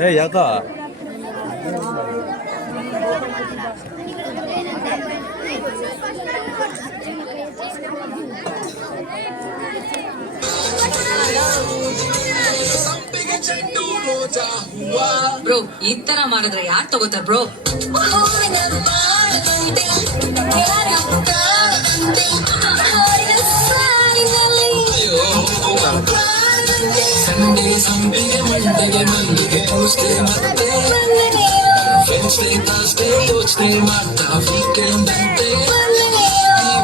ಏ ಯಾಕ ಬ್ರೋ ಈ ತರ ಮಾಡಿದ್ರೆ ಯಾರು ತಗೋತಾರ ಬ್ರೋ? ಸಂಪಿಗೆ ಮಂಡಿಗೆ ಮಲ್ಲಿಗೆ ಟ್ಯೂಸ್ಡೇ ಮತ್ತೆ ವೆನ್ಸ್ಡೇ ಥರ್ಸ್ಡೇ ಯೋಚನೆ ಮಾಡ್ತಾ ವೀಕೆಂಡ್ ಅಂತೆ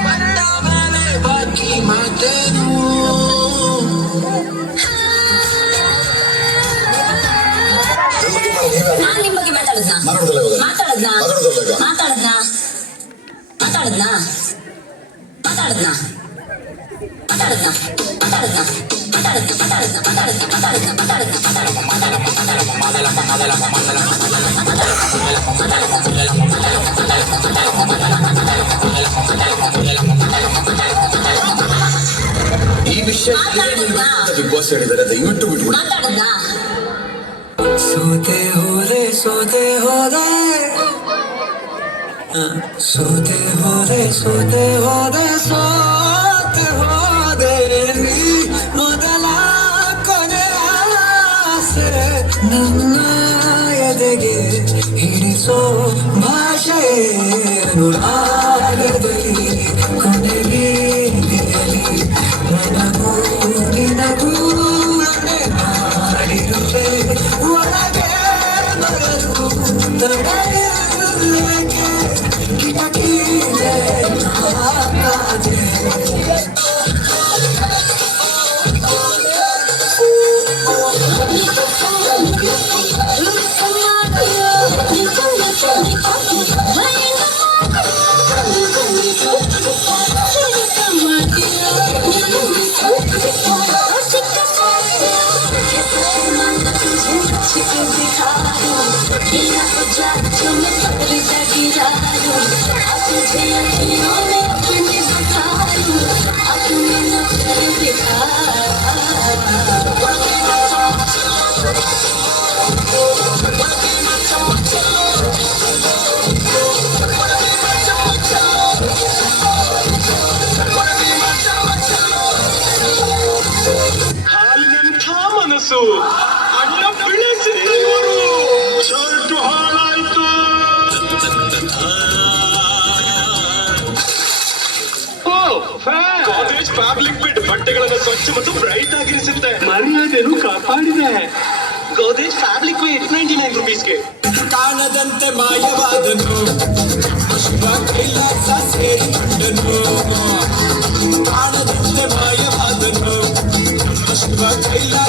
ಬಂದ ಮೇಲೆ ಬಾಕಿ ಮಾತೇನು ನಾನ್ ನಿಮ್ ಬಗ್ಗೆ ಮಾತಾಡದ್ನಾ ಮಾತಾಡದ್ನಾ ಮಾತಾಡದ್ನಾ ಮಾತಾಡದ್ನಾ ಮಾತಾಡದ್ನಾ ಮಾತಾಡದ್ನಾ ಮಾತಾಡದ್ನಾ ಈ ವಿಷಯ ಬಿಗ್ ಬಾಸ್ ಹೇಳಿದ್ದಾರೆ ದಯವಿಟ್ಟು ಬಿಟ್ಬಿಡಿ. ಸೋತೆ ಹೋದೆ ಸೋತೆ ಹೋದೆ ಸೋತೆ ಹೋದೆ ಸೋತೆ ಹೋದೆ ಸೋತೆ ಹೋದೆ ನೀ ಮೊದಲ ಕೊನೆ ಆಸೆ ನನ್ನ ಎದೆಗೆ ಹಿಡಿಸೋ ಭಾಷೆ ಅನುರಾಗದಲ್ಲಿ ಕೊನೆಗೆ ನನಗೂ ನಿನಗೂ ಮಾಡಿರುವೆ ಒಳಗೆ ಬರಲು ತಡೆಯುವುದಕ್ಕೆ ಕಿಟಕಿಲೆ ಹಾಕಾದೆ ಹಾಲಿನಂಥ ಮನಸ್ಸು ಅಣ್ಣ ಬೆಳೆಸಿದವರು ಶರ್ಟು ಹಾಳಾಯ್ತು. ಕಾಲೇಜ್ ಫ್ಯಾಬ್ರಿಕ್ ಬಿಟ್ ಬಟ್ಟೆಗಳನ್ನು ಸ್ವಚ್ಛ ಮತ್ತು ಬ್ರೈಟ್ ಆಗಿರಿಸುತ್ತೆ. ಮರ್ಯಾದೆನು ಕಾಪಾಡಿದೆ. ಗೋದೇಜ್ ಫ್ಯಾಬ್ರಿಕ್ ವೇರ್ 99 ರೂಪೀಸ್ಗೆ. ಕಾಣದಂತೆ ಮಾಯವಾದನು ಕೈಲಾಸ ಸೇರಿಕೊಂಡನು ಕಾಣದಂತೆ ಮಾಯವಾದನು ಕೈಲಾಸ